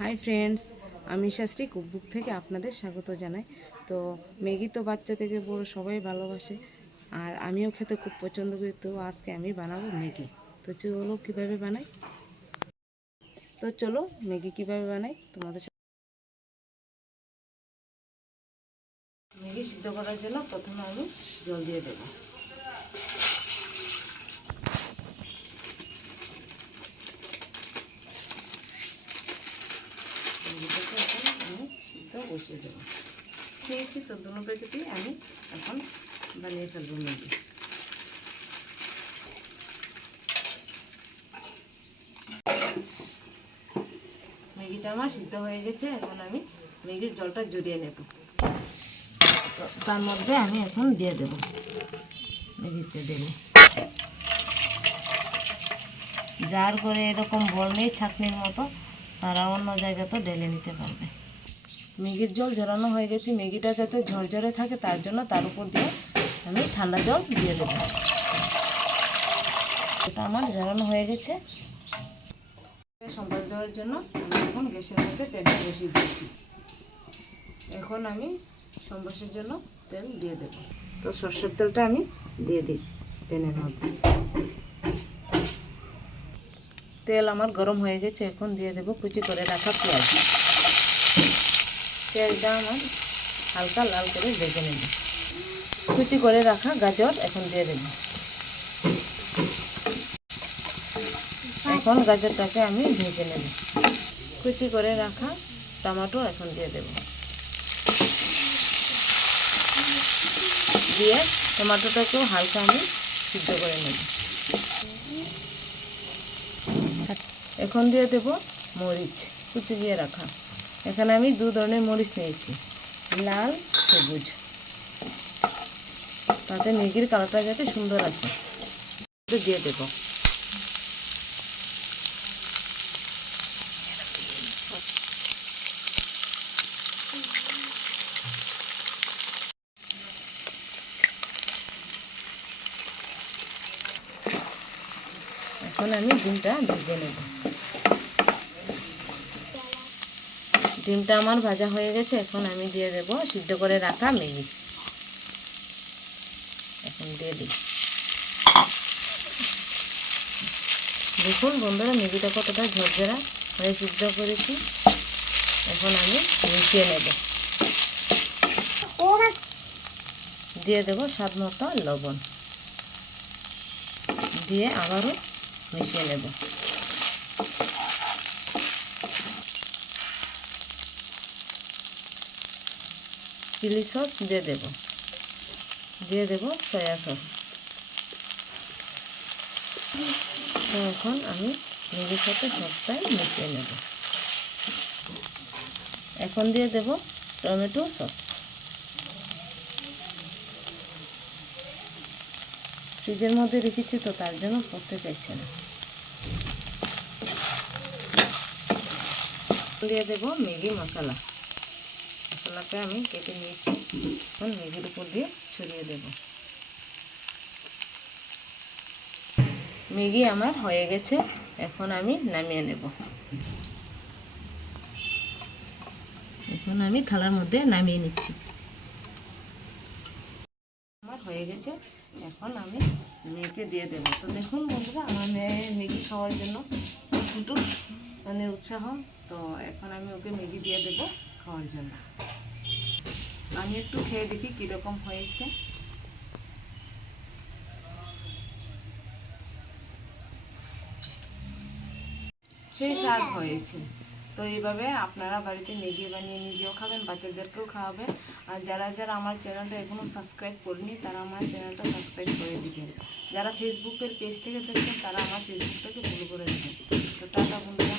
Hi friends, আমি Shastri cookbook থেকে আপনাদের স্বাগত জানাই। তো ম্যাগি তো বাচ্চা থেকে বড় সবাই ভালোবাসে, আর আমিও খেতে খুব পছন্দ করি। তো আজকে আমি বানাবো ম্যাগি। তো চলো কীভাবে বানাই। তো চলো ম্যাগি কীভাবে বানাই তোমাদের সাথে। ম্যাগি সিদ্ধ করার জন্য প্রথমে আমি জল দিয়ে দেবো। ম্যাগিটাকে এখন আমি সিদ্ধ বসিয়ে দেবো। খেয়েছি তো দুটো প্যাকেটেই আমি এখন বানিয়ে ফেলবো ম্যাগি। ম্যাগিটা আমার সিদ্ধ হয়ে গেছে। এখন আমি ম্যাগির জলটা জড়িয়ে নেব। তার মধ্যে আমি এখন দিয়ে দেব ম্যাগিতে ঢেলে। যার করে এরকম বল নেই ছাঁকনির মতো, তারা অন্য জায়গাতেও ঢেলে নিতে পারবে। ম্যাগির জল ঝরানো হয়ে গেছে। ম্যাগিটা যাতে ঝরঝরে থাকে তার জন্য তার উপর দিয়ে আমি ঠান্ডা জল দিয়ে দেব। এটা আমার ঝরানো হয়ে গেছে। সম্বাস দেওয়ার জন্য আমি এখন গ্যাসের মধ্যে প্যানটা বসিয়ে দিয়েছি। এখন আমি সম্বাসের জন্য তেল দিয়ে দেব। তো সরষের তেলটা আমি দিয়ে দিই প্যানের মধ্যে। তেল আমার গরম হয়ে গেছে। এখন দিয়ে দেব কুচি করে রাখা পেঁয়াজ। পেঁয়াজটা আমার হালকা লাল করে ভেজে নেব। কুচি করে রাখা গাজর এখন দিয়ে দেব। এখন গাজরটাকে আমি ভেজে নেব। কুচি করে রাখা টমেটো এখন দিয়ে দেব। দিয়ে টমেটোটাকেও হালকা আমি সিদ্ধ করে নেব। এখন দিয়ে দেব মরিচ কুচি দিয়ে রাখা। এখানে আমি দু ধরনের মরিচ নিয়েছি, লাল সবুজ, তাতে ম্যাগির কালারটা যাতে সুন্দর আসে। দিয়ে দেব। এখন আমি ডিমটা ভেজে নেব। ডিমটা আমার ভাজা হয়ে গেছে। এখন আমি দিয়ে দেব সিদ্ধ করে রাখা ম্যাগি। এখন দিয়ে দিই। দেখুন বন্ধুরা, ম্যাগিটা কতটা ঝরঝরা হয়ে সিদ্ধ করেছি। এখন আমি মিশিয়ে নেব। দিয়ে দেব স্বাদ মতো লবণ, দিয়ে আবারও মিশিয়ে নেব। চিলি সস দিয়ে দেব। দিয়ে দেব সয়া সস। তো এখন আমি ম্যাগির সাথে সসটাই মিশিয়ে নেব। এখন দিয়ে দেব টমেটো সস। ফ্রিজের মধ্যে রেখেছি তো তার জন্য করতে চাইছে না। দিয়ে দেব ম্যাগি মশলা। মশলাটা আমি কেটে নিয়েছি। এখন ম্যাগির উপর দিয়ে ছড়িয়ে দেব। ম্যাগি আমার হয়ে গেছে। এখন আমি নামিয়ে নেব। এখন আমি থালার মধ্যে নামিয়ে নিচ্ছি। আমার হয়ে গেছে। এখন আমি মেয়েকে দিয়ে দেবো। তো দেখুন বন্ধুরা, আমার মেয়ে ম্যাগি খাওয়ার জন্য একটু উৎসাহ। তো এখন আমি ওকে ম্যাগি দিয়ে দেবো খাওয়ার জন্য। আমি একটু খেয়ে দেখি কীরকম হয়েছে। সেই স্বাদ হয়েছে। তো এইভাবে আপনারা বাড়িতে ম্যাগি বানিয়ে নিজেও খাবেন, বাচ্চাদেরকেও খাওয়াবেন। আর যারা যারা আমার চ্যানেলটা এখনও সাবস্ক্রাইব করেনি তারা আমার চ্যানেলটা সাবস্ক্রাইব করে দিবেন। যারা ফেসবুকের পেজ থেকে দেখছেন তারা আমার ফেসবুকটাকে ফলো করে দেবেন। তো টাটা বন্ধুরা।